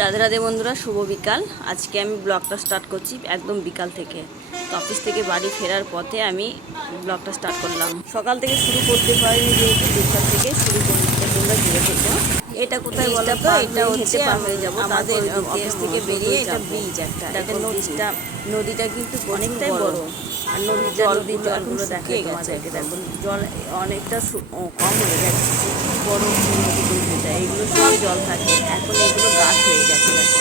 রাধে রাধে বন্ধুরা, শুভ বিকাল। আজকে আমি ব্লগটা স্টার্ট করছি একদম বিকাল থেকে। তো অফিস থেকে বাড়ি ফেরার পথে আমি ব্লগটা স্টার্ট করলাম। সকাল থেকে শুরু করতে পারিনি, যেহেতু বিকাল থেকে শুরু করতে তোমরা জুড়ে থেকো। এটা কোথায় বলো তো? এটা হচ্ছে পার হয়ে যাবো আমাদের অফিস থেকে বেরিয়ে। এটা ব্রিজ একটা, এটা নদীটা কিন্তু অনেকটাই বড়। আর নদীর জলগুলো দেখা গেছে, দেখো জল অনেকটা কম হয়ে গেছে। বড় নদী কিন্তু এটা, এগুলো সব জল থাকে। এখন এগুলো গাছ হয়ে গেছে, দেখো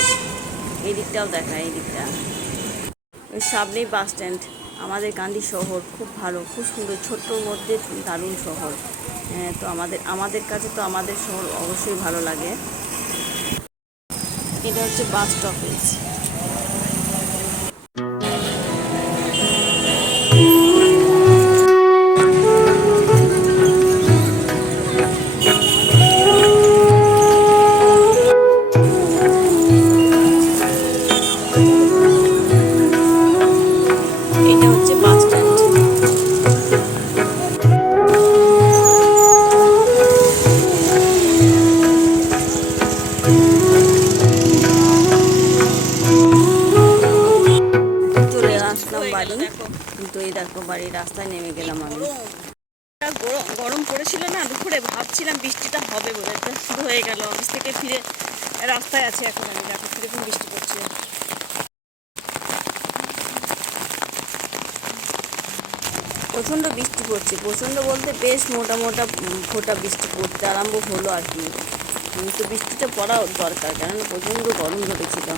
এই দিকটাও দেখা, এই দিকটা। ওই সামনেই বাস স্ট্যান্ড। আমাদের কান্দি শহর খুব ভালো, খুব সুন্দর, ছোট্টর মধ্যে দারুণ শহর। তো আমাদের কাছে তো আমাদের শহর অবশ্যই ভালো লাগে। এটা হচ্ছে বাস স্টপেজ। এটা হচ্ছে বাস স্ট্যান্ড। চলে আসলাম বাড়ি। কিন্তু এই দেখো বাড়ির রাস্তায় নেমে গেলাম আমি। গরম পড়েছিল না দুপুরে, ভাবছিলাম বৃষ্টিটা হবে বলে, তো শুরু হয়ে গেল। অফিস থেকে ফিরে রাস্তায় আছে এখন আমি, দেখো কিরকম বৃষ্টি পড়ছে। প্রচণ্ড বৃষ্টি পড়ছে, প্রচণ্ড বলতে বেশ মোটা মোটা ফোঁটা বৃষ্টি পড়তে আরম্ভ হলো আর কি। তো বৃষ্টিটা পড়া দরকার, কারণ প্রচণ্ড গরম ধরেছিল।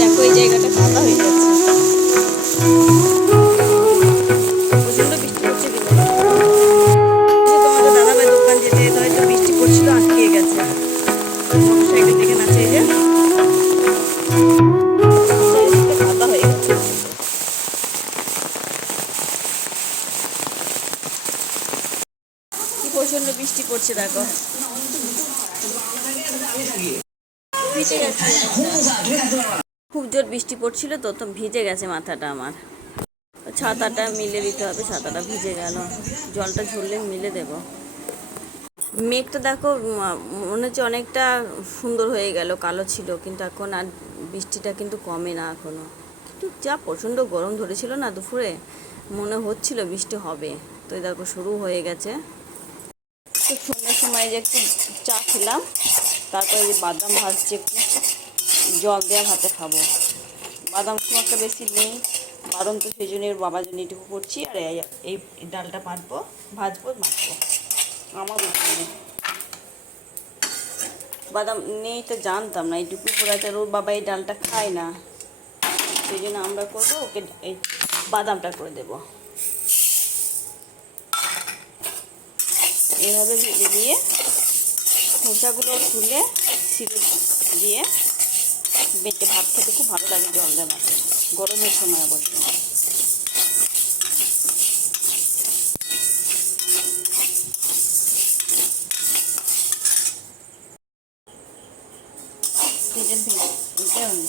দেখো এই জায়গাটা কাদা হয়ে যাচ্ছে, প্রচণ্ড বৃষ্টি পড়ছে। কিন্তু তোমাদের দাদাভাই দোকান যেতে যেতে হয়তো বৃষ্টি পড়ছিল, আটকে গেছে। মোটরসাইকেল থেকে নাচে, এই যে চারিদিকটা কাদা হয়ে গেছে। কি প্রচণ্ড বৃষ্টি পড়ছে দেখো, ভিজে গেছে। খুব জোর বৃষ্টি পড়ছিল তো তো ভিজে গেছে মাথাটা আমার। ছাতাটা মিলে দিতে হবে, ছাতাটা ভিজে গেল, জলটা ঝরলে মিলে দেব। মেঘটা দেখো মনে হচ্ছে অনেকটা সুন্দর হয়ে গেল, কালো ছিল কিন্তু এখন আর বৃষ্টিটা কিন্তু কমে না এখনো। কিন্তু যা প্রচণ্ড গরম ধরেছিল না দুপুরে, মনে হচ্ছিল বৃষ্টি হবে। তো দেখো শুরু হয়ে গেছে। তো সন্ধ্যার সময় যে একটু চা খেলাম, তারপরে যে বাদাম ভাজছে, একটু জল দেওয়া ভাতে খাবো। বাদাম খুব একটা বেশি নেই, কারণ তো সেই জন্য বাবার জন্য এটুকু করছি। আর এই ডালটা ভাজবো মাখবো আমার জন্য। বাদাম নেই তো জানতাম না, এইটুকু করাতে ওর বাবা এই ডালটা খায় না, সেই জন্য আমরা করবো, ওকে এই বাদামটা করে দেব। এইভাবে ভেজে দিয়ে খোসাগুলো তুলে ছিঁড়ে দিয়ে বেটে ভাত খেতে খুব ভালো লাগে, জল দেওয়া ভাতে, গরমের সময় অবশ্য।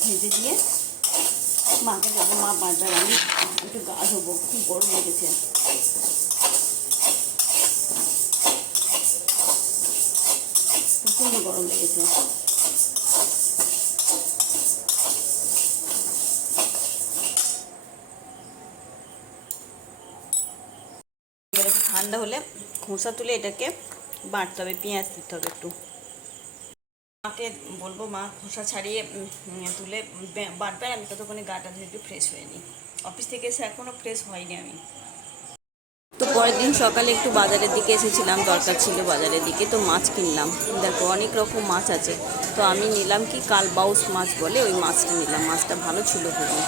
ভেজে দিয়ে মাকে যাবো, মা বাজার, আমি একটু গা ধোবো, খুব গরম লেগেছে। প্রচণ্ড গরম লেগেছে। ঠান্ডা হলে খোসা তুলে এটাকে বাটতে হবে, পেঁয়াজ দিতে হবে একটু। মাকে বলবো মা খোসা ছাড়িয়ে তুলে বাটবেন, আমি ততক্ষণে গাটা ধুয়ে একটু ফ্রেশ হয়ে নিই। অফিস থেকে এসে এখনও ফ্রেশ হয়নি আমি। তো পরের দিন সকালে একটু বাজারের দিকে এসেছিলাম, দরকার ছিল বাজারের দিকে, তো মাছ কিনলাম। দেখো অনেক রকম মাছ আছে, তো আমি নিলাম কি কালবাউস মাছ বলে, ওই মাছটা নিলাম। মাছটা ভালো ছিল খুবই।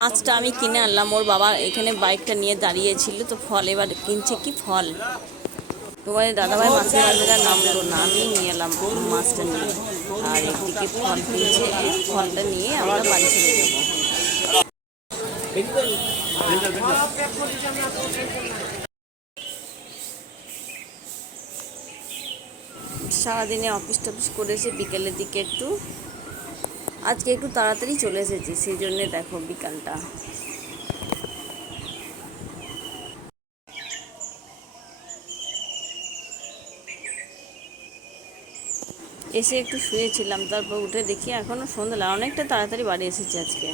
মাছটা আমি কিনে আনলাম, ওর বাবা এখানে বাইকটা নিয়ে দাঁড়িয়েছিল, তো ফল এবার কিনছে কি ফল। তোমাদের দাদাভাই মাছের বাজারে নামলো না, আমি নিয়ে এলাম মাছটা নিয়ে। আর একদিকে ফল কিনছে, ফলটা নিয়ে আমরা বাড়ি চলে যাবো। সারাদিনে অফিস টফিস করেছে, বিকেলের দিকে আজকে একটু তাড়াতাড়ি চলে এসেছি, সেই জন্যে দেখো বিকালটা। এসে একটু শুয়েছিলাম, তারপর উঠে দেখি এখনও সন্ধ্যা, অনেকটা তাড়াতাড়ি বাড়ি এসেছি আজকে।